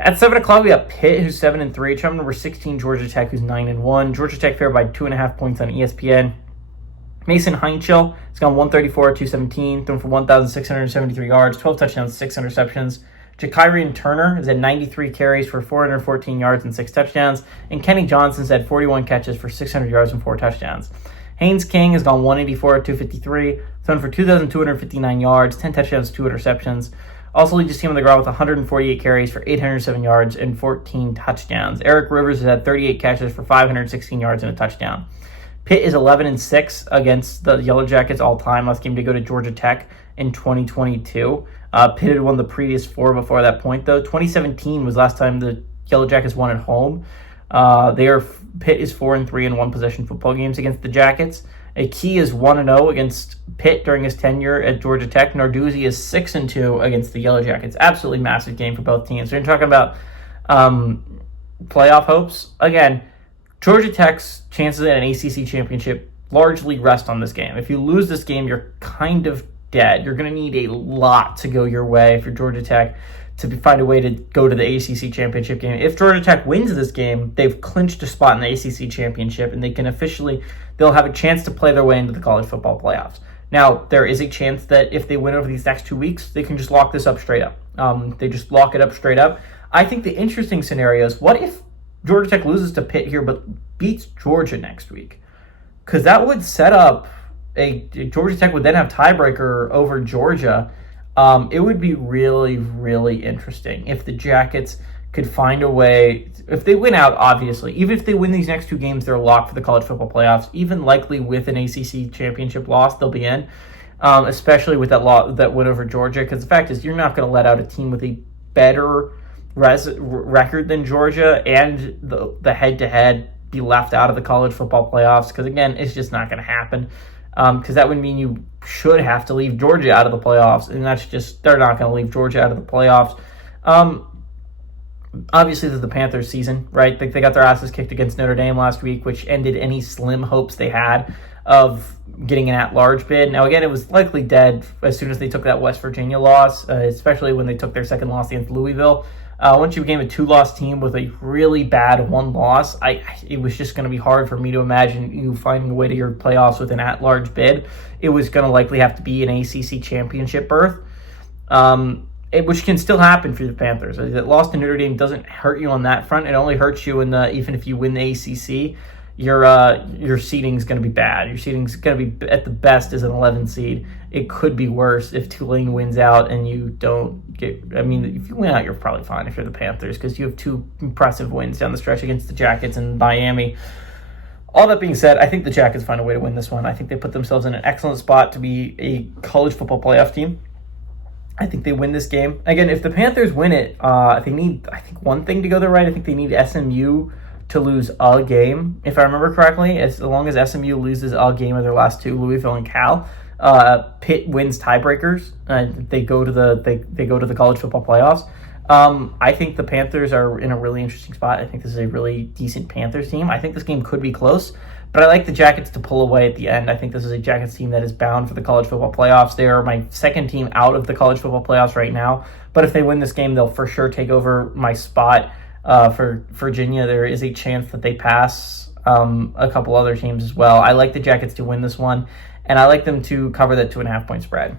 At 7 o'clock, we have Pitt, who's 7-3. Trump number 16, Georgia Tech, who's 9-1. Georgia Tech favored by 2.5 points on ESPN. Mason Heinchel has gone 134, 217, thrown for 1,673 yards, 12 touchdowns, 6 interceptions. Ja'Kyrian Turner has had 93 carries for 414 yards and 6 touchdowns. And Kenny Johnson's had 41 catches for 600 yards and 4 touchdowns. Haynes King has gone 184, 253, thrown for 2,259 yards, 10 touchdowns, 2 interceptions. Also leads his team on the ground with 148 carries for 807 yards and 14 touchdowns. Eric Rivers has had 38 catches for 516 yards and a touchdown. Pitt is 11-6 against the Yellow Jackets all time. Last game to go to Georgia Tech in 2022. Pitt had won the previous 4 before that point, though. 2017 was last time the Yellow Jackets won at home. Pitt is 4-3 in one-possession football games against the Jackets. Key is 1-0 against Pitt during his tenure at Georgia Tech. Narduzzi is 6-2 against the Yellow Jackets. Absolutely massive game for both teams. We're talking about playoff hopes. Again, Georgia Tech's chances at an ACC championship largely rest on this game. If you lose this game, you're kind of dead. You're going to need a lot to go your way for Georgia Tech to find a way to go to the ACC championship game. If Georgia Tech wins this game, they've clinched a spot in the ACC championship, and they'll have a chance to play their way into the college football playoffs. Now, there is a chance that if they win over these next 2 weeks, they can just lock this up straight up. They just lock it up straight up. I think the interesting scenario is, what if Georgia Tech loses to Pitt here but beats Georgia next week? Because that would set up Georgia Tech would then have tiebreaker over Georgia. It would be really, really interesting if the Jackets could find a way. If they win out, obviously, even if they win these next 2 games, they're locked for the college football playoffs. Even likely with an ACC championship loss, they'll be in, especially with that win over Georgia. Because the fact is, you're not going to let out a team with a better record than Georgia and the head-to-head be left out of the college football playoffs. Because, again, it's just not going to happen. Because that would mean you should have to leave Georgia out of the playoffs, and they're not going to leave Georgia out of the playoffs. Obviously, this is the Panthers season, right? They got their asses kicked against Notre Dame last week, which ended any slim hopes they had of getting an at-large bid. Now, again, it was likely dead as soon as they took that West Virginia loss, especially when they took their second loss against Louisville. Once you became a 2-loss team with a really bad 1 loss, it was just going to be hard for me to imagine you finding a way to your playoffs with an at-large bid. It was going to likely have to be an ACC championship berth, which can still happen for the Panthers. That loss to Notre Dame doesn't hurt you on that front. It only hurts you even if you win the ACC. Your seeding is going to be bad. Your seeding is going to be, at the best, as an 11 seed. It could be worse if Tulane wins out and you don't get. I mean, if you win out, you're probably fine if you're the Panthers, because you have 2 impressive wins down the stretch against the Jackets and Miami. All that being said, I think the Jackets find a way to win this one. I think they put themselves in an excellent spot to be a college football playoff team. I think they win this game. Again, if the Panthers win it, they need, I think, one thing to go their right. I think they need SMU to lose a game, if I remember correctly. As long as SMU loses a game of their last 2, Louisville and Cal, Pitt wins tiebreakers. They go to the college football playoffs. I think the Panthers are in a really interesting spot. I think this is a really decent Panthers team. I think this game could be close, but I like the Jackets to pull away at the end. I think this is a Jackets team that is bound for the college football playoffs. They are my second team out of the college football playoffs right now, but if they win this game, they'll for sure take over my spot. For Virginia, there is a chance that they pass a couple other teams as well. I like the Jackets to win this one, and I like them to cover that 2.5 point spread.